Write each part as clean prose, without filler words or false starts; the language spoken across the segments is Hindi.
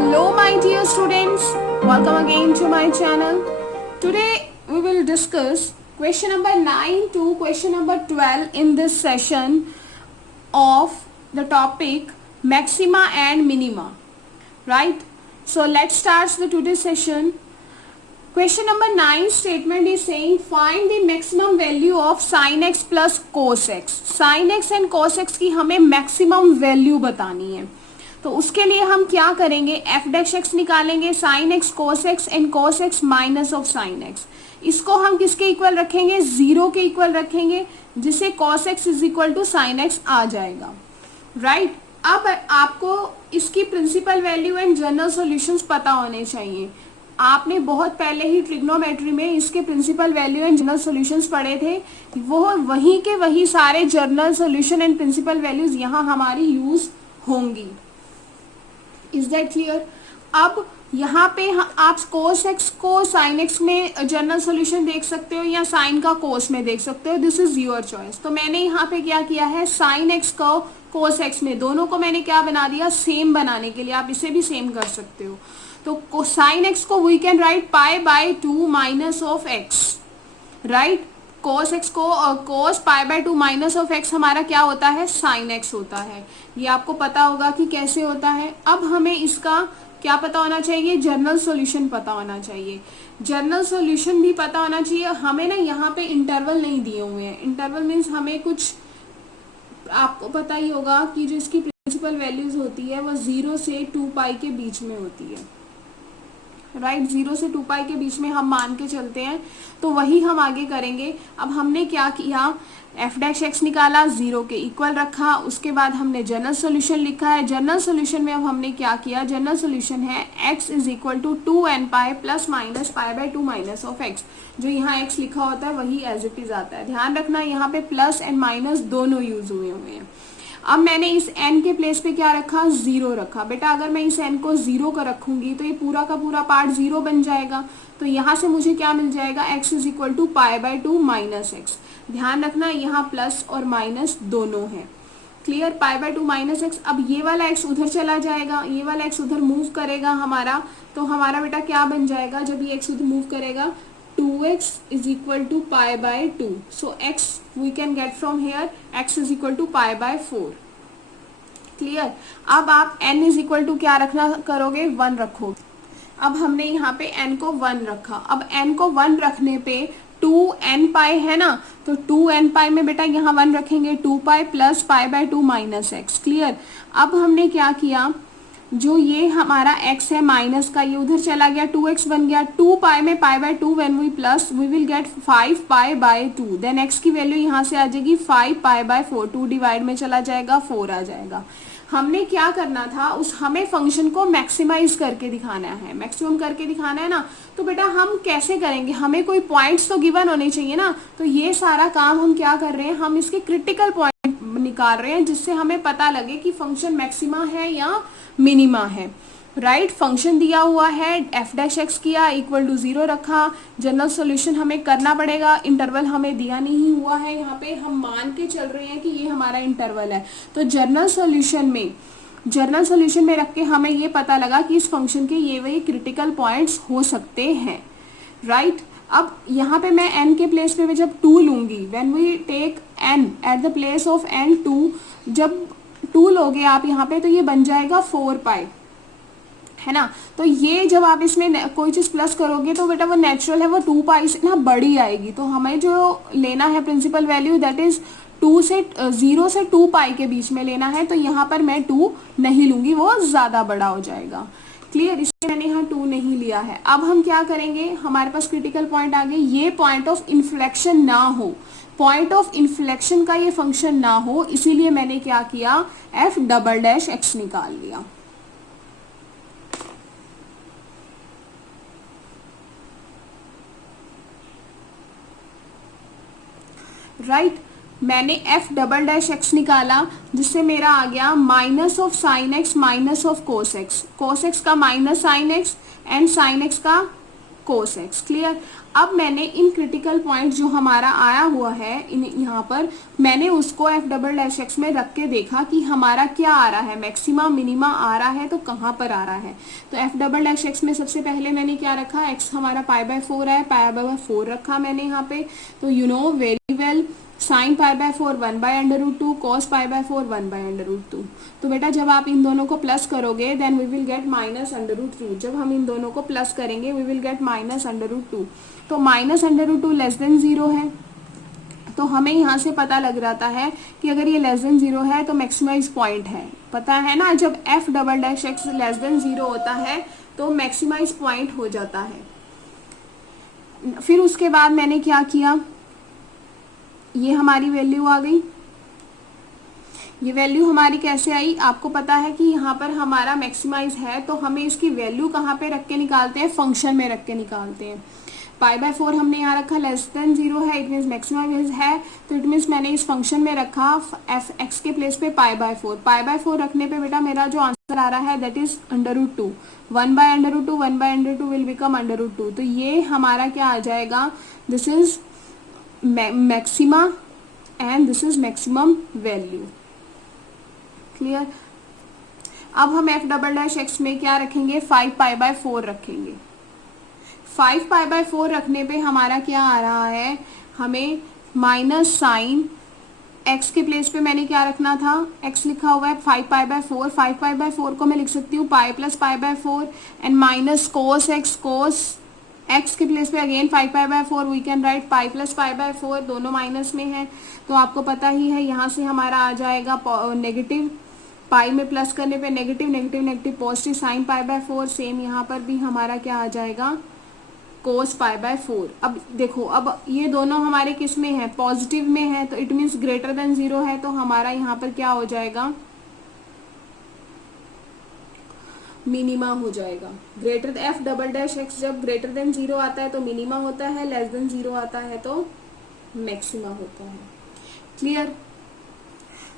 Hello my dear students, welcome again to my channel. Today we will discuss question number 9 to question number 12 in this session of the topic maxima and minima, right? So let's start the today's session. Question number 9 statement is saying find the maximum value of sin x plus cos x. Sin x and cos x की हमें maximum value बतानी है. तो उसके लिए हम क्या करेंगे, एफ डैश एक्स निकालेंगे, sine x cos x and cos x minus of sine x. इसको हम किसके इक्वल रखेंगे, जीरो के इक्वल रखेंगे, जिससे cos x is equal to sine x आ जाएगा, राइट. अब आपको इसकी principal value and general solutions पता होने चाहिए. आपने बहुत पहले ही ट्रिग्नोमेट्री में इसके principal value and general solutions पढ़े थे. वो वहीं के वही सारे general solution and principal values यहाँ हमारी यूज होंगी. Is that clear? अब यहाँ पे आप कोस एक्स को साइन एक्स में जनरल सॉल्यूशन देख सकते हो या साइन का कोस में देख सकते हो, दिस इज योर चॉइस. तो मैंने यहाँ पे क्या किया है, साइन एक्स को कोस एक्स में दोनों को मैंने क्या बना दिया, सेम बनाने के लिए. आप इसे भी सेम कर सकते हो. तो साइन एक्स को we can write pi by 2 minus of x, right. Cos x को cos pi by 2 minus of x हमारा क्या होता है, साइन एक्स होता है. ये आपको पता होगा कि कैसे होता है. अब हमें इसका क्या पता होना चाहिए, जनरल सॉल्यूशन पता होना चाहिए. जनरल सॉल्यूशन भी पता होना चाहिए. हमें ना यहाँ पे इंटरवल नहीं दिए हुए हैं. इंटरवल मीन्स हमें कुछ, आपको पता ही होगा कि जो इसकी प्रिंसिपल वैल्यूज होती है वो 0 से 2 पाई के बीच में होती है, राइट. 0 से 2 पाई के बीच में हम मान के चलते हैं, तो वही हम आगे करेंगे. अब हमने क्या किया, एफ डैश एक्स निकाला, 0 के इक्वल रखा. उसके बाद हमने जनरल सॉल्यूशन लिखा है. जनरल सॉल्यूशन में अब हमने क्या किया, जनरल सॉल्यूशन है x is equal to 2n pi plus minus pi by 2 minus of x. जो यहाँ x लिखा होता है वही एज इट इज आता है. ध्यान रखना यहाँ पे प्लस एंड माइनस दोनों यूज हुए हैं. अब मैंने इस n के प्लेस पे क्या रखा, 0 रखा. बेटा अगर मैं इस n को 0 का रखूंगी तो ये पूरा का पूरा पार्ट 0 बन जाएगा. तो यहाँ से मुझे क्या मिल जाएगा, x is equal to pi by 2 minus x. ध्यान रखना यहाँ प्लस और माइनस दोनों है. Clear, pi by 2 minus x. अब ये वाला x उधर चला जाएगा, ये वाला x उधर मूव करेगा हमारा. तो हमारा बेटा क्या बन जाएगा, जब ये x उधर मूव करेगा, 2x is equal to pi by 2. So x we can get from here, x is equal to pi by 4. Clear. अब आप n is equal to क्या रखना करोगे, 1 रखोगे. अब हमने यहाँ पे n को 1 रखा. अब n को 1 रखने पे 2n पाई है ना, तो 2n पाई में बेटा यहाँ 1 रखेंगे, 2 पाई plus pi by 2 minus x. Clear. अब हमने क्या किया, जो ये हमारा x है माइनस का, ये उधर चला गया, 2x बन गया. 2 पाई में pi by 2 when we plus we will get 5 pi by 2. Then x की वैल्यू यहाँ से आ जाएगी 5 पाई बाय 4. 2 डिवाइड में चला जाएगा, 4 आ जाएगा. हमने क्या करना था, हमें फंक्शन को मैक्सिमाइज करके दिखाना है, मैक्सिमम करके दिखाना है ना. तो बेटा हम कैसे करेंगे, हमें कोई पॉइंट्स तो गिवन होने चाहिए ना. तो ये सारा काम हम क्या कर रहे हैं, हम इसके क्रिटिकल पॉइंट निकाल रहे हैं, जिससे हमें पता लगे कि फंक्शन मैक्सिमा है या मिनिमा है, राइट. फंक्शन दिया हुआ है, एफ डैश एक्स किया, इक्वल टू 0 रखा. जनरल सॉल्यूशन हमें करना पड़ेगा. इंटरवल हमें दिया नहीं हुआ है, यहाँ पे हम मान के चल रहे हैं कि ये हमारा इंटरवल है. तो जनरल सॉल्यूशन में रख के हमें ये पता लगा कि इस फंक्शन के ये वही क्रिटिकल पॉइंट्स हो सकते हैं, राइट. अब यहाँ पे मैं n के प्लेस पे जब 2 लूंगी, when we take n at the place of n 2, जब 2 लोगे आप यहाँ पे तो ये बन जाएगा 4 पाई, है ना. तो ये जब आप इसमें कोई चीज़ प्लस करोगे तो बेटा वो नेचुरल है, वो 2 पाई से ना बड़ी आएगी. तो हमें जो लेना है प्रिंसिपल वैल्यू, दैट इज 0 से 2 पाई के बीच में लेना है. तो यहाँ पर मैं 2 नहीं लूंगी, वो ज़्यादा बड़ा हो जाएगा. क्लियर. इसलिए मैंने यहाँ 2 नहीं लिया है. अब हम क्या करेंगे, हमारे पास क्रिटिकल पॉइंट आ गए. ये पॉइंट ऑफ इन्फ्लेक्शन ना हो, पॉइंट ऑफ इन्फ्लेक्शन का ये फंक्शन ना हो, इसीलिए मैंने क्या किया, एफ डबल डैश एक्स निकाल लिया. राइट. मैंने एफ डबल डैश एक्स निकाला, जिससे मेरा आ गया minus of sine x minus of cos x. Cos x का minus sine x and sine x का cos x। क्लियर। अब मैंने इन क्रिटिकल पॉइंट जो हमारा आया हुआ है इन यहाँ पर मैंने उसको एफ डबल डैश एक्स में रख के देखा कि हमारा क्या आ रहा है, मैक्सिमा मिनिमा आ रहा है तो कहाँ पर आ रहा है। तो एफ डबल डैश एक्स में सबसे पहले मैंने क्या रखा, एक्स हमारा पाई बाय 4 है, पाई बाय 4 रखा मैंने यहाँ पे। तो you know very well sine pi by 4 1 by under root 2, cos pi by 4 1 by under root 2। तो बेटा जब आप इन दोनों को प्लस करोगे then we will get minus under root 2। जब हम इन दोनों को प्लस करेंगे we will get minus under root 2। तो minus under root 2 less than 0 है, तो हमें यहाँ से पता लग जाता है कि अगर ये लेस देन 0 है तो मैक्सिमाइज पॉइंट है। पता है ना, जब F double dash x less than 0 होता है तो मैक्सिमाइज पॉइंट हो जाता है। फिर उसके बाद मैंने क्या किया, ये हमारी वैल्यू आ गई। ये वैल्यू हमारी कैसे आई, आपको पता है कि यहाँ पर हमारा मैक्सिमाइज है तो हमें इसकी वैल्यू कहाँ पे रख के निकालते हैं, फंक्शन में रख के निकालते हैं। पाई बाय 4 हमने यहाँ रखा, लेस देन 0 है, इट मीन्स मैक्सिमाइज है, तो इट मीन्स मैंने इस फंक्शन में रखा एफ एक्स के प्लेस पे पाई बाय 4। पाई बाय 4 रखने पे बेटा मेरा जो आंसर आ रहा है that is under root 2। 1 by under root 2, 1 by under 2 will become under root 2। तो ये हमारा क्या आ जाएगा, this is maxima and this is maximum value. Clear. अब हम एफ डबल डैश एक्स में क्या रखेंगे, 5 पाई बाय 4 रखेंगे। 5 पाई बाय 4 रखने पे हमारा क्या आ रहा है, हमें माइनस साइन एक्स के प्लेस पे मैंने क्या रखना था, एक्स लिखा हुआ है 5 पाई बाय 4। 5 पाई बाय 4 को मैं लिख सकती हूँ pi plus pi by 4 and minus cos x. Cos x के प्लेस पे again 5 pi by 4 we can write pi plus pi by 4, दोनों माइनस में है तो आपको पता ही है यहाँ से हमारा आ जाएगा नेगेटिव। पाई में प्लस करने पे negative, negative negative positive, sign pi by 4। Same यहाँ पर भी हमारा क्या आ जाएगा, कोस पाई बाय 4। अब देखो, अब ये दोनों हमारे किस में है, पॉजिटिव में है, तो इट मीन्स ग्रेटर देन 0 है, तो हमारा यहाँ पर क्या हो जाएगा, मिनिमा हो जाएगा। Greater F double dash x जब ग्रेटर देन 0 आता है तो मिनिमा होता है, लेस देन 0 आता है तो मैक्सिमा होता है। क्लियर।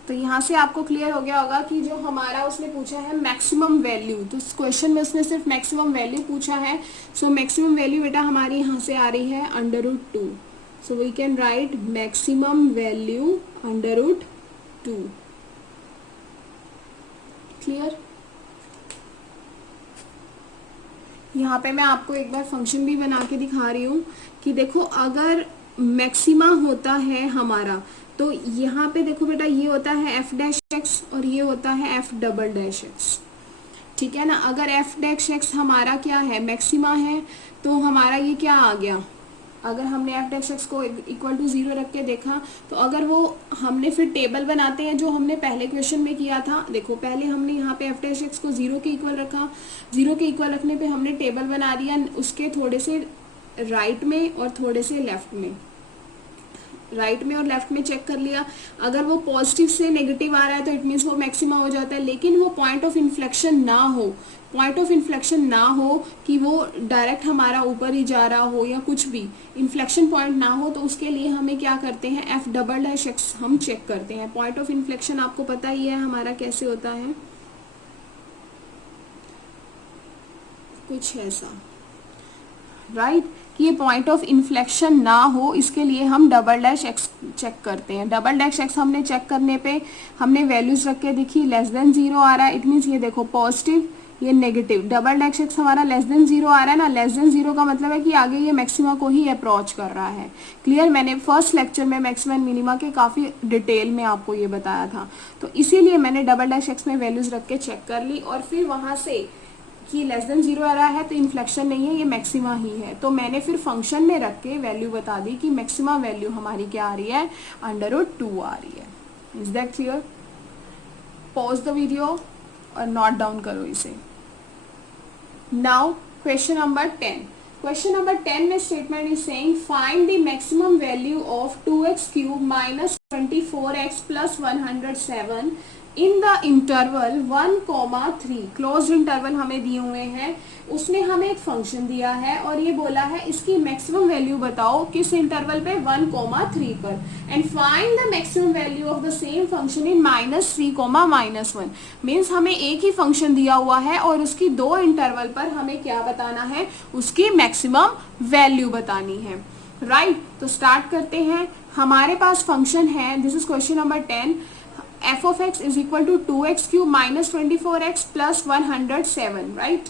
तो यहाँ से आपको क्लियर हो गया होगा कि जो हमारा उसने पूछा है मैक्सिमम वैल्यू, तो इस क्वेश्चन में उसने सिर्फ मैक्सिमम वैल्यू पूछा है। सो मैक्सिमम वैल्यू बेटा हमारी यहाँ से आ रही है under root 2। So we can write maximum value under root 2। Clear. यहाँ पे मैं आपको एक बार फंक्शन भी बना के दिखा रही हूँ कि देखो अगर मैक्सिमा होता है हमारा तो यहाँ पे देखो बेटा ये होता है एफ डैश एक्स और ये होता है एफ डबल डैश एक्स। ठीक है ना। अगर एफ डैश एक्स हमारा क्या है, मैक्सिमा है, तो हमारा ये क्या आ गया, अगर हमने एफ डैश एक्स को इक्वल टू 0 रख के देखा तो अगर वो हमने फिर टेबल बनाते हैं जो हमने पहले क्वेश्चन में किया था। देखो पहले हमने यहाँ पे एफ डैश एक्स को 0 के इक्वल रखा, 0 के इक्वल रखने पे हमने टेबल बना दिया, उसके थोड़े से राइट में और थोड़े से लेफ्ट में, राइट में और लेफ्ट में चेक कर लिया। अगर वो पॉजिटिव से नेगेटिव आ रहा है तो इट मीन्स वो मैक्सिमा हो जाता है, लेकिन वो पॉइंट ऑफ इन्फ्लेक्शन ना हो, पॉइंट ऑफ इन्फ्लेक्शन ना हो कि वो डायरेक्ट हमारा ऊपर ही जा रहा हो या कुछ भी इन्फ्लेक्शन पॉइंट ना हो, तो उसके लिए हमें क्या करते हैं, एफ डबल डैश एक्स हम चेक करते हैं। पॉइंट ऑफ इन्फ्लेक्शन आपको पता ही है हमारा कैसे होता है, कुछ ऐसा, राइट कि ये पॉइंट ऑफ इन्फ्लेक्शन ना हो, इसके लिए हम डबल डैश एक्स चेक करते हैं। डबल डैश एक्स हमने चेक करने पे हमने वैल्यूज रख के देखी, लेस देन 0 आ रहा है, इट मीन्स ये देखो पॉजिटिव, ये नेगेटिव। डबल डैश एक्स हमारा लेस देन 0 आ रहा है ना, लेस देन 0 का मतलब है कि आगे ये मैक्सिमा को ही अप्रोच कर रहा है। क्लियर। मैंने फर्स्ट लेक्चर में मैक्सिमा एंड मिनिमा के काफ़ी डिटेल में आपको ये बताया था, तो इसीलिए मैंने डबल डैश एक्स में वैल्यूज रख के चेक कर ली और फिर वहाँ से कि लेस देन 0 आ रहा है तो इन्फ्लेक्शन नहीं है, ये मैक्सिमा ही है, तो मैंने फिर फंक्शन में रख के वैल्यू बता दी कि मैक्सिमा वैल्यू हमारी क्या आ रही है, अंडर रूट 2 आ रही है। Is that clear. Pause the video और नोट डाउन करो इसे। Now question number 10। Question number 10 में statement is saying find the maximum value of 2x³ - 24x + 107 in the interval 1,3, close interval हमें दिए हुए हैं, उसने हमें एक फंक्शन दिया है और ये बोला है इसकी मैक्सिमम वैल्यू बताओ किस इंटरवल पे 1,3 पर, and find the maximum value of the same function in -3, -1। Means हमें एक ही फंक्शन दिया हुआ है और उसकी दो इंटरवल पर हमें क्या बताना है, उसकी मैक्सिमम वैल्यू बतानी है, राइट। तो स्टार्ट करते हैं। हमारे पास फंक्शन है, this is question number 10, f of x is equal to 2x cube minus 24x plus 107, right।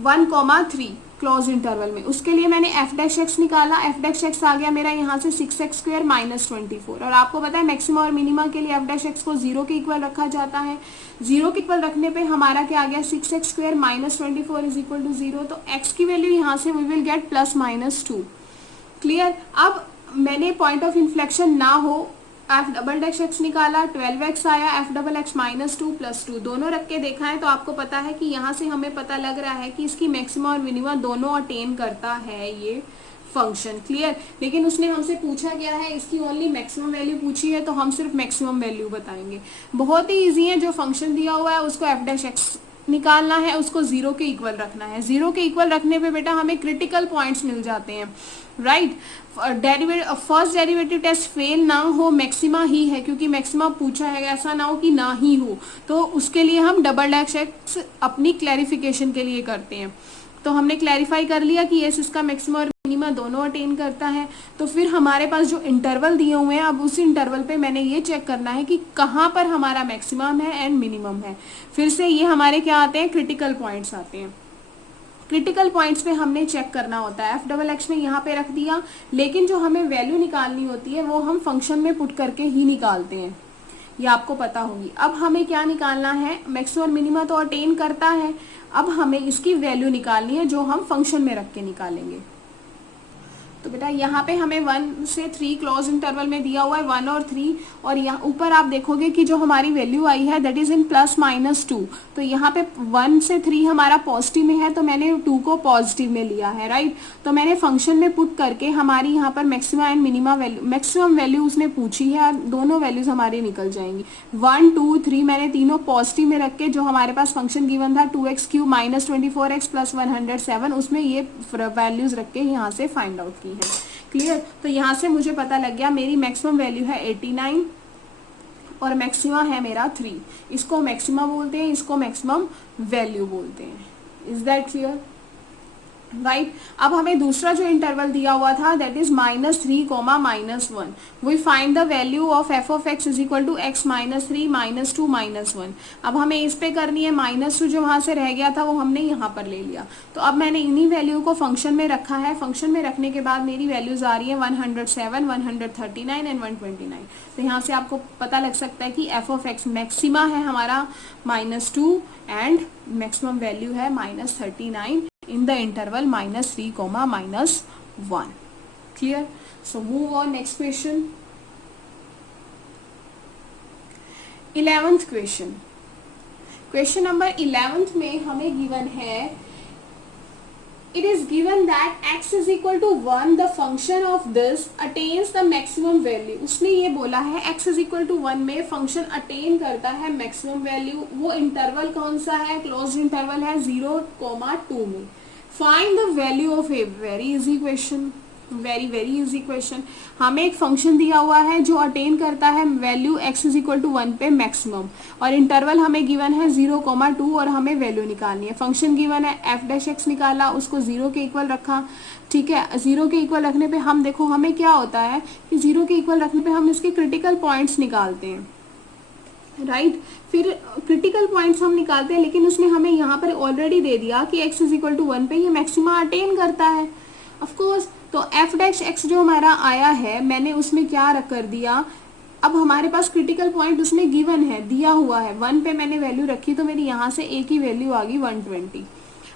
1,3 close interval में, उसके लिए मैंने f डैश x निकाला, f डैश x आ गया मेरा यहाँ से 6x स्क्वायर माइनस 24, और आपको पता है मैक्सिमम और मिनिमा के लिए f डैश x को 0 के इक्वल रखा जाता है। 0 के इक्वल रखने पे हमारा क्या आ गया, 6x square minus 24 is equal to 0। तो x की वैल्यू यहाँ से वी विल गेट +-2। क्लियर। अब मैंने पॉइंट ऑफ इन्फ्लेक्शन ना हो, एफ डबल डैश एक्स निकाला, 12x आया, एफ डबल एक्स -2 +2 दोनों रख के देखा है तो आपको पता है कि यहाँ से हमें पता लग रहा है कि इसकी मैक्सिमम और मिनिमा दोनों अटेन करता है ये फंक्शन। क्लियर। लेकिन उसने हमसे पूछा क्या है, इसकी ओनली मैक्सिमम वैल्यू पूछी है, तो हम सिर्फ मैक्सिमम वैल्यू बताएंगे। बहुत ही ईजी है, जो फंक्शन दिया हुआ है उसको एफ डैश एक्स निकालना है, उसको 0 के इक्वल रखना है। 0 के इक्वल रखने पे बेटा हमें क्रिटिकल पॉइंट्स मिल जाते हैं, right. First derivative test fail ना हो, मैक्सिमा ही है, क्योंकि मैक्सिमा पूछा है, ऐसा ना हो कि ना ही हो, तो उसके लिए हम डबल डैश एक्स अपनी क्लैरिफिकेशन के लिए करते हैं। तो हमने क्लैरिफाई कर लिया कि यस इसका मैक्सिमा और मिनिमा दोनों अटेन करता है। तो फिर हमारे पास जो इंटरवल दिए हुए हैं, अब उस इंटरवल पे मैंने ये चेक करना है कि कहाँ पर हमारा मैक्सिमम है एंड मिनिमम है। फिर से ये हमारे क्या आते हैं, क्रिटिकल पॉइंट्स आते हैं। क्रिटिकल पॉइंट्स पे हमने चेक करना होता है। एफ डबल एक्स में यहाँ पे रख दिया, लेकिन जो हमें वैल्यू निकालनी होती है वो हम फंक्शन में पुट करके ही निकालते हैं, ये आपको पता होगी। अब हमें क्या निकालना है, मैक्सिमम और मिनिमा तो अटेन करता है, अब हमें इसकी वैल्यू निकालनी है जो हम फंक्शन में रख के निकालेंगे। तो बेटा यहाँ पे हमें 1 से 3 क्लोज इंटरवल में दिया हुआ है 1 और 3, और यहाँ ऊपर आप देखोगे कि जो हमारी वैल्यू आई है दैट इज इन +-2। तो यहाँ पे 1 से 3 हमारा पॉजिटिव में है, तो मैंने 2 को पॉजिटिव में लिया है, राइट। तो मैंने फंक्शन में पुट करके हमारी यहाँ पर maxima and minima value, maximum value उसने पूछी है, दोनों वैल्यूज हमारी निकल जाएंगी। 1, 2, 3 मैंने तीनों पॉजिटिव में रख के, जो हमारे पास फंक्शन गिवन था 2x cube minus 24x plus 107, उसमें ये वैल्यूज रख के यहाँ से फाइंड आउट की है। क्लियर। तो यहाँ से मुझे पता लग गया मेरी मैक्सिमम वैल्यू है 89 और मैक्सिमा है मेरा 3। इसको मैक्सिमा बोलते हैं, इसको मैक्सिमम वैल्यू बोलते हैं। Is that clear, right. अब हमें दूसरा जो इंटरवल दिया हुआ था that is -3, -1। We find the value of f of x is equal to x -3, -2, -1। अब हमें इस पे करनी है, -2 जो वहां से रह गया था वो हमने यहाँ पर ले लिया। तो अब मैंने इन्हीं वैल्यू को फंक्शन में रखा है। फंक्शन में रखने के बाद मेरी वैल्यूज आ रही है 107, 139 एंड 129। तो यहाँ से आपको पता लग सकता है कि f ऑफ x मैक्सिमा है हमारा -2 एंड मैक्सिमम वैल्यू है -39 in the interval -3, -1. Clear? So move on, next question. 11th question. Question number 11th में हमें given है, it is given that x is equal to 1, the function of this attains the maximum value। उसने ये बोला है x is equal to 1 में फंक्शन अटेन करता है मैक्सिमम वैल्यू। वो इंटरवल कौन सा है, क्लोज इंटरवल है 0,2 में। Find the value of A, very easy question, very easy question. हमें एक फंक्शन दिया हुआ है जो अटेन करता है value x is equal to 1 पे मैक्सिमम, और इंटरवल हमें गिवन है 0,2 और हमें वैल्यू निकालनी है। फंक्शन गिवन है f डैश x निकाला, उसको 0 के इक्वल रखा, ठीक है। 0 के इक्वल रखने पे हम देखो हमें क्या होता है कि 0 के इक्वल रखने पे हम इसके क्रिटिकल पॉइंट्स निकालते हैं, राइट। फिर क्रिटिकल पॉइंट्स हम निकालते हैं, लेकिन उसने हमें यहाँ पर ऑलरेडी दे दिया कि x इज इक्वल टू 1 पे ये मैक्सिमा अटेन करता है, ऑफ कोर्स। तो f डैश x जो हमारा आया है मैंने उसमें क्या रख कर दिया, अब हमारे पास क्रिटिकल पॉइंट उसने गिवन है, दिया हुआ है 1 पे मैंने वैल्यू रखी, तो मेरी यहाँ से a की वैल्यू आ गई 120।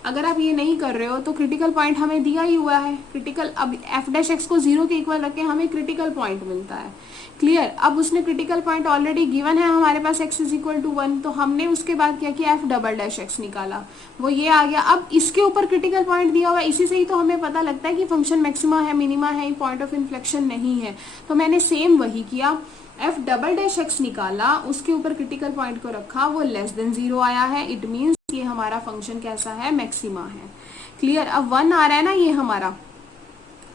अगर आप ये नहीं कर रहे हो तो क्रिटिकल पॉइंट हमें दिया ही हुआ है, क्रिटिकल, अब एफ डैश एक्स को 0 के इक्वल रख के हमें क्रिटिकल पॉइंट मिलता है। क्लियर। अब उसने क्रिटिकल पॉइंट ऑलरेडी गिवन है हमारे पास x इज इक्वल टू 1, तो हमने उसके बाद क्या किया, एफ डबल डैश एक्स निकाला, वो ये आ गया। अब इसके ऊपर क्रिटिकल पॉइंट दिया हुआ है, इसी से ही तो हमें पता लगता है कि फंक्शन मैक्सिमा है, मिनिमा है, पॉइंट ऑफ इन्फ्लेक्शन नहीं है। तो मैंने सेम वही किया, एफ डबल डैश एक्स निकाला, उसके ऊपर क्रिटिकल पॉइंट को रखा, वो लेस देन 0 आया है, इट मीन्स ये हमारा फंक्शन कैसा है, मैक्सिमा है। क्लियर। अब 1 आ रहा है ना ये हमारा,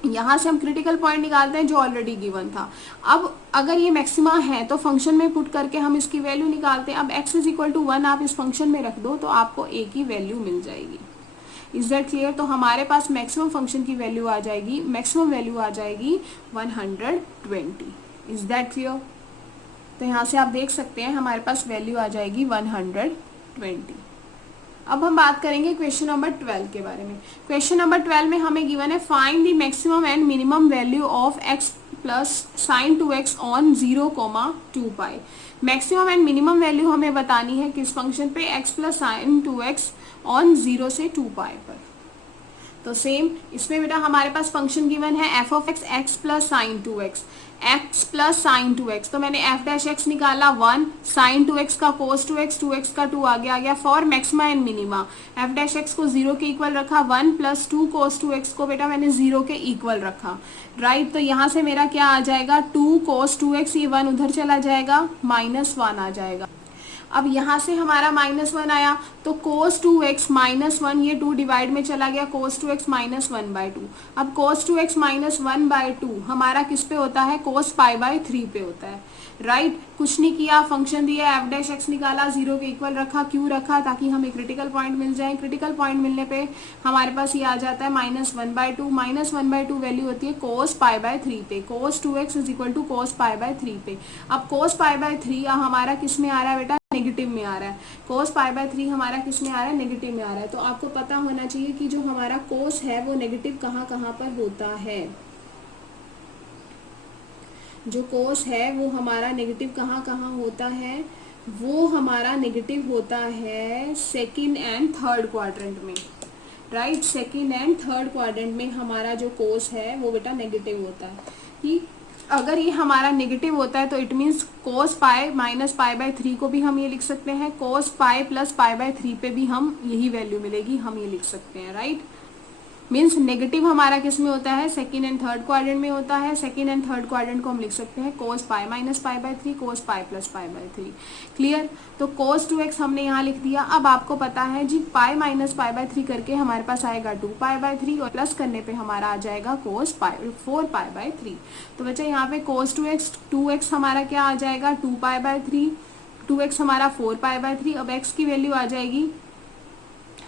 यहाँ से हम क्रिटिकल पॉइंट निकालते हैं जो ऑलरेडी गिवन था। अब अगर ये मैक्सिमा है तो फंक्शन में पुट करके हम इसकी वैल्यू निकालते हैं। अब x इज इक्वल टू 1 आप इस फंक्शन में रख दो तो आपको a की वैल्यू मिल जाएगी। Is that clear. तो हमारे पास मैक्सिमम फंक्शन की वैल्यू आ जाएगी, मैक्सिमम वैल्यू आ जाएगी 120। Is that clear. तो यहाँ से आप देख सकते हैं हमारे पास वैल्यू आ जाएगी 120। अब हम बात करेंगे क्वेश्चन नंबर 12 के बारे में। क्वेश्चन नंबर 12 में हमें गिवन है find the maximum and minimum value of x plus sign 2x on 0, 2 pi. Maximum and minimum value हमें बतानी है किस फंक्शन पे, x plus sign 2x on 0 से 2 पाई पर। तो सेम इसमें बेटा हमारे पास फंक्शन गिवन है F of x, x plus sign 2x, x plus sign 2x। तो मैंने f डैश एक्स निकाला 1, साइन 2x का कोस 2x, 2x का 2 आ गया for maxima and minima. f dash x को 0 के इक्वल रखा, 1 प्लस 2 कोस 2x को बेटा मैंने 0 के इक्वल रखा, राइट। तो यहाँ से मेरा क्या आ जाएगा, 2 कोस 2x, ये 1 उधर चला जाएगा, -1 आ जाएगा। अब यहाँ से हमारा -1 आया तो cos 2x -1, ये 2 डिवाइड में चला गया, cos 2x -1/2। अब cos 2x -1/2 हमारा किस पे होता है, cos π/3 पे होता है, राइट। कुछ नहीं किया, फंक्शन दिया, एफ डैश एक्स निकाला, 0 के इक्वल रखा, क्यों रखा, ताकि हमें क्रिटिकल पॉइंट मिल जाए। क्रिटिकल पॉइंट मिलने पे हमारे पास ये आ जाता है -1/2, -1/2 वैल्यू होती है cos π/3 पे, cos 2x is equal to cos π/3 पे। अब cos π/3 हमारा किस में आ रहा है बेटा, नेगेटिव में आ रहा है। cos π/3 हमारा किस में आ रहा है, नेगेटिव में आ रहा है। तो आपको पता होना चाहिए कि जो हमारा cos है वो नेगेटिव कहाँ कहाँ पर होता है, जो cos है वो हमारा नेगेटिव कहाँ कहाँ होता है, वो हमारा नेगेटिव होता है सेकंड एंड थर्ड क्वाड्रेंट में, right. Second and third quadrant में हमारा जो cos है वो बेटा नेगेटिव होता है। कि अगर ये हमारा नेगेटिव होता है तो it means cos pi minus π/3 को भी हम ये लिख सकते हैं, cos पाई प्लस π/3 पे भी हम यही वैल्यू मिलेगी, हम ये लिख सकते हैं, राइट। मीन्स नेगेटिव हमारा किस में होता है, सेकंड एंड थर्ड क्वाड्रेंट में होता है। सेकंड एंड थर्ड क्वाड्रेंट को हम लिख सकते हैं cos pi minus π/3, cos pi plus π/3। Clear. तो cos 2x हमने यहाँ लिख दिया। अब आपको पता है जी पाई माइनस π/3 करके हमारे पास आएगा 2π/3 और प्लस करने पे हमारा आ जाएगा cos 4π/3। तो बच्चा यहाँ पे cos 2x हमारा क्या आ जाएगा, 2π/3, 2x हमारा 4π/3। अब x की वैल्यू आ जाएगी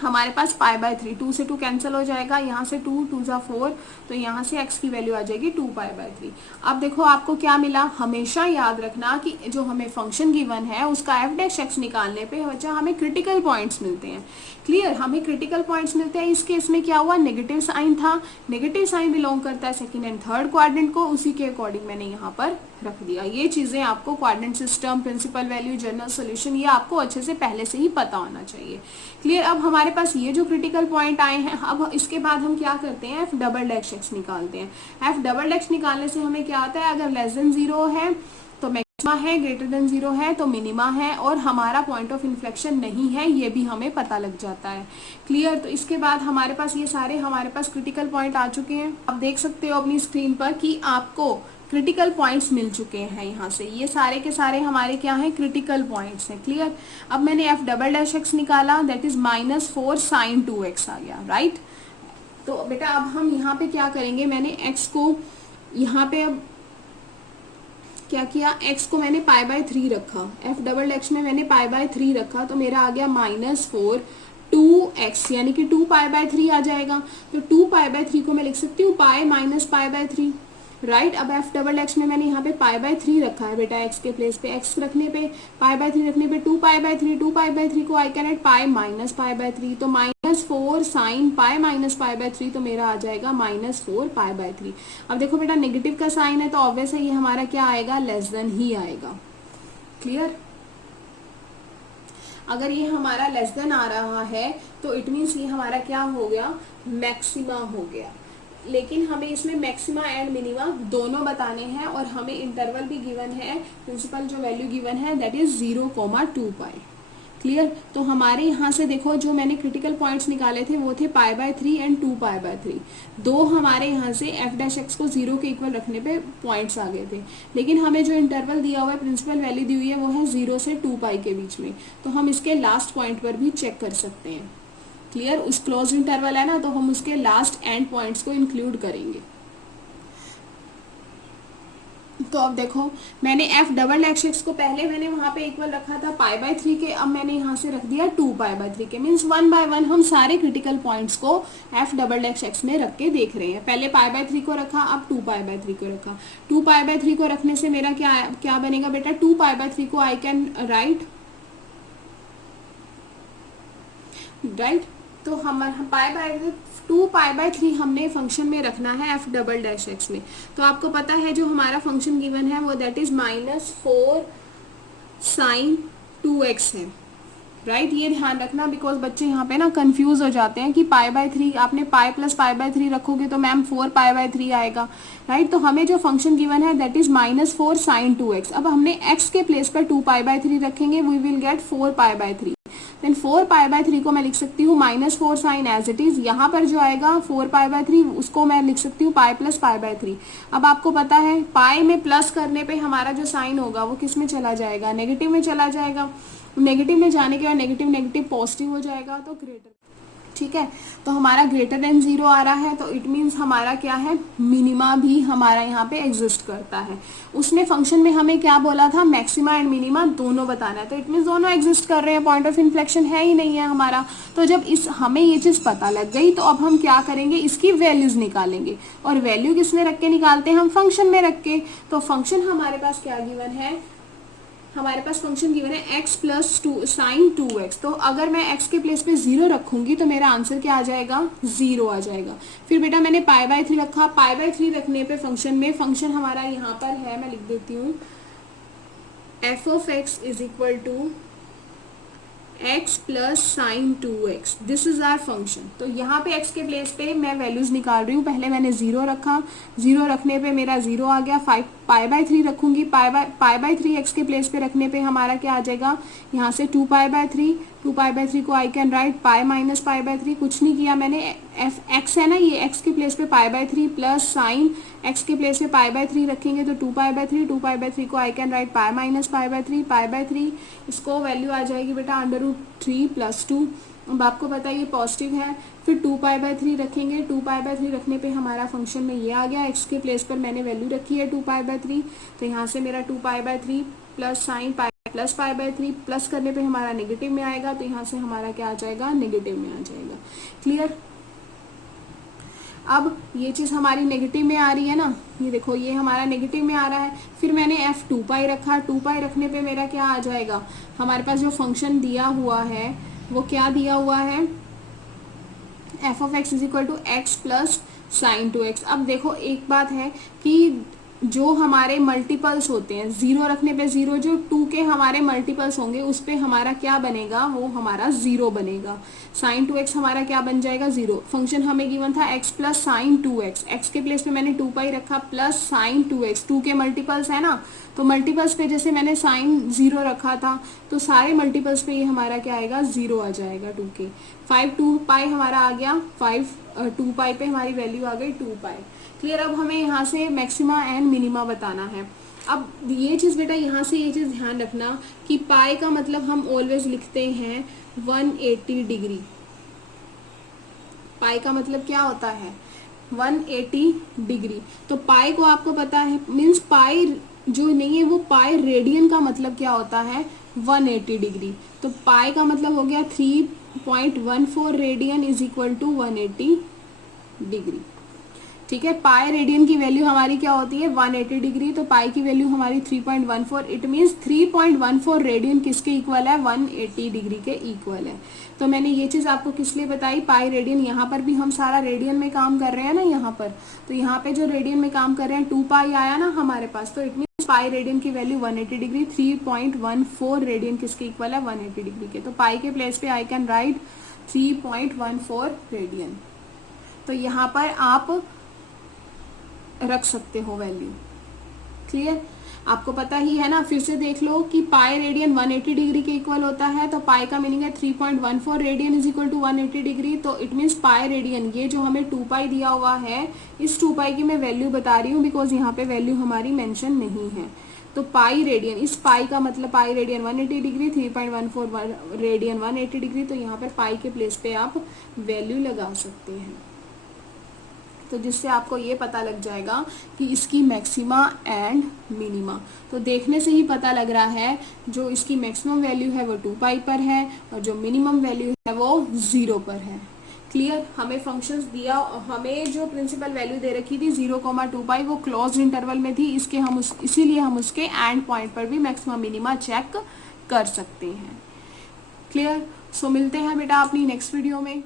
हमारे पास π/3, 2 से 2 कैंसिल हो जाएगा, यहाँ से 2 2 जा 4, तो यहाँ से x की वैल्यू आ जाएगी 2π/3। अब देखो आपको क्या मिला, हमेशा याद रखना कि जो हमें फंक्शन गिवन है उसका f डैश x निकालने पे बच्चा हमें क्रिटिकल पॉइंट्स मिलते हैं। क्लियर। हमें क्रिटिकल पॉइंट्स मिलते हैं। इस केस में क्या हुआ, नेगेटिव साइन था, नेगेटिव साइन बिलोंग करता है सेकंड एंड थर्ड क्वाड्रेंट को, उसी के अकॉर्डिंग मैंने यहाँ पर रख दिया। ये चीजें आपको quadrant system, principal value, general solution, ये आपको अच्छे से पहले से ही पता होना चाहिए। क्लियर। अब हमारे पास ये जो क्रिटिकल पॉइंट आए हैं, अब इसके बाद हम क्या करते हैं, एफ डबल डैश एक्स निकालते हैं। एफ डबल डैश निकालने से हमें क्या आता है, अगर लेस देन 0 है तो मैक्सिमा है, ग्रेटर देन 0 है तो मिनिमा है, और हमारा पॉइंट ऑफ इन्फ्लेक्शन नहीं है, ये भी हमें पता लग जाता है। क्लियर। तो इसके बाद हमारे पास ये सारे हमारे पास क्रिटिकल पॉइंट आ चुके हैं। आप देख सकते हो अपनी स्क्रीन पर कि आपको क्रिटिकल पॉइंट्स मिल चुके हैं। यहाँ से ये सारे के सारे हमारे क्या हैं, क्रिटिकल पॉइंट्स हैं। क्लियर। अब मैंने एफ डबल डैश एक्स निकाला, दैट इज -4 साइन 2x आ गया, राइट। तो बेटा अब हम यहाँ पे क्या करेंगे, मैंने x को यहाँ पे अब क्या किया, x को मैंने π/3 रखा, एफ डबल डैश में मैंने π/3 रखा, तो मेरा आ गया -4 2x, यानी कि 2π/3 आ जाएगा। तो 2π/3 को मैं लिख सकती हूँ पाई माइनस π/3, राइट। अब एफ डबल डैश में मैंने यहाँ पे π/3 रखा है बेटा, x के प्लेस पे, x रखने पे π/3 रखने पे 2π/3, 2π/3 को I can at pi minus π/3, तो -4 साइन पाई माइनस π/3, तो मेरा आ जाएगा -4 π/3। अब देखो बेटा नेगेटिव का साइन है तो ऑब्वियस है ये हमारा क्या आएगा, लेस देन ही आएगा। क्लियर। अगर ये हमारा लेस देन आ रहा है तो इट मीन्स ये हमारा क्या हो गया, मैक्सिमा हो गया। लेकिन हमें इसमें मैक्सिमा एंड मिनिमा दोनों बताने हैं और हमें इंटरवल भी गिवन है, प्रिंसिपल जो वैल्यू गिवन है दैट इज 0,2π। क्लियर। तो हमारे यहाँ से देखो जो मैंने क्रिटिकल पॉइंट्स निकाले थे वो थे π/3 एंड 2π/3। दो हमारे यहाँ से f' को 0 के इक्वल रखने पे पॉइंट्स आ गए थे। लेकिन हमें जो इंटरवल दिया हुआ है, प्रिंसिपल वैल्यू दी हुई है वो है 0 से 2π के बीच में। तो हम इसके लास्ट पॉइंट पर भी चेक कर सकते हैं। क्लियर। उस क्लोज इंटरवल है ना, तो हम उसके लास्ट एंड पॉइंट्स को इंक्लूड करेंगे। तो अब देखो मैंने f" को पहले मैंने वहां पे इक्वल रखा था π/3 के, अब मैंने यहाँ से रख दिया 2π/3 के। मीन्स 1 बाय 1 हम सारे क्रिटिकल पॉइंट्स को f" में रख के देख रहे हैं। पहले π/3 को रखा, अब 2π/3 को रखा। 2π/3 को रखने से मेरा क्या बनेगा बेटा, 2π/3 को आई कैन राइट तो हम 2π/3 हमने फंक्शन में रखना है f" में। तो आपको पता है जो हमारा फंक्शन गिवन है वो दैट इज -4 sin 2x है। राइट। ये ध्यान रखना बिकॉज बच्चे यहाँ पे ना कंफ्यूज हो जाते हैं कि π/3 आपने π + π/3 रखोगे तो मैम 4π/3 आएगा। राइट। तो हमें जो फंक्शन गिवन है दैट इज -4 sin 2x। अब हमने x के प्लेस पर 2π/3 रखेंगे, वी विल गेट 4π/3। देन 4π/3 को मैं लिख सकती हूँ -4 sin एज इट इज। यहाँ पर जो आएगा 4π/3 उसको मैं लिख सकती हूँ π + π/3। अब आपको पता है पाई में प्लस करने पे हमारा जो साइन होगा वो किस में चला जाएगा, नेगेटिव में चला जाएगा। नेगेटिव में जाने के बाद नेगेटिव नेगेटिव पॉजिटिव हो जाएगा तो ग्रेटर। ठीक है। तो हमारा ग्रेटर देन 0 आ रहा है तो इट मीन्स हमारा क्या है, मिनिमा भी हमारा यहाँ पे एग्जिस्ट करता है। उसने फंक्शन में हमें क्या बोला था, मैक्सिमा एंड मिनिमा दोनों बताना है। तो इट मीन्स दोनों एग्जिस्ट कर रहे हैं, पॉइंट ऑफ इन्फ्लेक्शन है ही नहीं है हमारा। तो जब हमें ये चीज पता लग गई तो अब हम क्या करेंगे, इसकी वैल्यूज निकालेंगे। और वैल्यू किसमें रख के निकालते हैं हम, फंक्शन में रख के। तो फंक्शन हमारे पास क्या गिवन है, हमारे पास फंक्शन गिवन है x + 2 sin 2x। तो अगर मैं x के प्लेस पे 0 रखूंगी तो मेरा आंसर क्या आ जाएगा, 0 आ जाएगा। फिर बेटा मैंने π/3 रखा, π/3 रखने पे फंक्शन में, फंक्शन हमारा यहाँ पर है, मैं लिख देती हूँ f(x) = x + sin 2x। This is our function. तो यहाँ पे x के प्लेस पे मैं वैल्यूज निकाल रही हूँ। पहले मैंने 0 रखा, 0 रखने पे मेरा 0 आ गया। π/3 रखूंगी, π/3 x के प्लेस पे रखने पे हमारा क्या आ जाएगा, यहाँ से 2π/3। 2π/3 को आई कैन राइट π - π/3। कुछ नहीं किया मैंने, x है ना, ये x के प्लेस पे π/3 प्लस साइन x के प्लेस पे π/3 रखेंगे तो 2π/3। 2π/3 को आई कैन राइट π - π/3। π/3 इसको वैल्यू आ जाएगी बेटा √3 + 2। अब आपको पता है ये पॉजिटिव है। फिर 2π/3 रखेंगे, 2π/3 रखने पे हमारा फंक्शन में ये आ गया। x के प्लेस पर मैंने वैल्यू रखी है 2π/3। तो यहाँ से मेरा 2π/3 प्लस साइन π + π/3 प्लस करने पे हमारा नेगेटिव में आएगा। तो यहाँ से हमारा क्या आ जाएगा, नेगेटिव में आ जाएगा। क्लियर। अब ये चीज़ हमारी नेगेटिव में आ रही है ना, ये देखो ये हमारा नेगेटिव में आ रहा है। फिर मैंने f2π रखा, 2π रखने पे मेरा क्या आ जाएगा, हमारे पास जो फंक्शन दिया हुआ है वो क्या दिया हुआ है, f(x) = x + sin 2x। अब देखो एक बात है कि जो हमारे मल्टीपल्स होते हैं, 0 रखने पे 0, जो 2 के हमारे मल्टीपल्स होंगे उस पे हमारा क्या बनेगा, वो हमारा 0 बनेगा। sin 2x हमारा क्या बन जाएगा, 0। फंक्शन हमें गिवन था x + sin 2x। x के प्लेस पे मैंने 2π रखा प्लस sin 2x। 2 के मल्टीपल्स है ना, तो मल्टीपल्स पे जैसे मैंने sin 0 रखा था तो सारे मल्टीपल्स पे ये हमारा क्या आएगा, 0 आ जाएगा 2 के। 2π हमारा आ गया, 2π पे हमारी वैल्यू आ गई 2π। क्लियर। अब हमें यहाँ से मैक्सिमा एंड मिनिमा बताना है। अब ये चीज़ बेटा यहाँ से ये चीज़ ध्यान रखना कि पाई का मतलब हम ऑलवेज लिखते हैं 180 डिग्री। पाई का मतलब क्या होता है, 180 डिग्री। तो पाई को आपको पता है, मीन्स पाई जो नहीं है वो पाई रेडियन का मतलब क्या होता है, 180 डिग्री। तो पाई का मतलब हो गया 3.14 रेडियन = 180 डिग्री। ठीक है। पाई रेडियन की वैल्यू हमारी क्या होती है, 180 डिग्री। तो पाई की वैल्यू हमारी 3.14। इट मीन्स 3.14 रेडियन किसके इक्वल है, 180 डिग्री के इक्वल है। तो मैंने ये चीज़ आपको किस लिए बताई, पाई रेडियन। यहाँ पर भी हम सारा रेडियन में काम कर रहे हैं ना यहाँ पर, तो यहाँ पे जो रेडियन में काम कर रहे हैं 2π आया ना हमारे पास। तो इट मीन्स पाई रेडियन की वैल्यू 180 डिग्री, 3.14 रेडियन किसके इक्वल है 180 डिग्री के, तो पाई के प्लेस पे आई कैन राइट 3.14 रेडियन। तो यहाँ पर आप रख सकते हो वैल्यू। क्लियर, आपको पता ही है ना, फिर से देख लो कि पाई रेडियन 180 डिग्री के इक्वल होता है, तो पाई का मीनिंग है 3.14 radian is equal to 180 degree. तो इट मीन्स पाई रेडियन, ये जो हमें 2 पाई दिया हुआ है, इस 2 पाई की मैं वैल्यू बता रही हूँ बिकॉज यहाँ पे वैल्यू हमारी मेंशन नहीं है। तो पाई रेडियन, इस पाई का मतलब पाई रेडियन 180 डिग्री, 3.14 रेडियन 180 डिग्री, तो यहाँ पर पाई के प्लेस पे आप वैल्यू लगा सकते हैं। तो जिससे आपको ये पता लग जाएगा कि इसकी मैक्सिमा एंड मिनिमा। तो देखने से ही पता लग रहा है जो इसकी मैक्सिमम वैल्यू है वो 2 पाई पर है और जो मिनिमम वैल्यू है वो 0 पर है। क्लियर, हमें फंक्शंस दिया, हमें जो प्रिंसिपल वैल्यू दे रखी थी 0,2 पाई वो क्लोज इंटरवल में थी, इसीलिए हम उसके एंड पॉइंट पर भी मैक्सिमम मिनिमा चेक कर सकते हैं। क्लियर, सो मिलते हैं बेटा अपनी नेक्स्ट वीडियो में।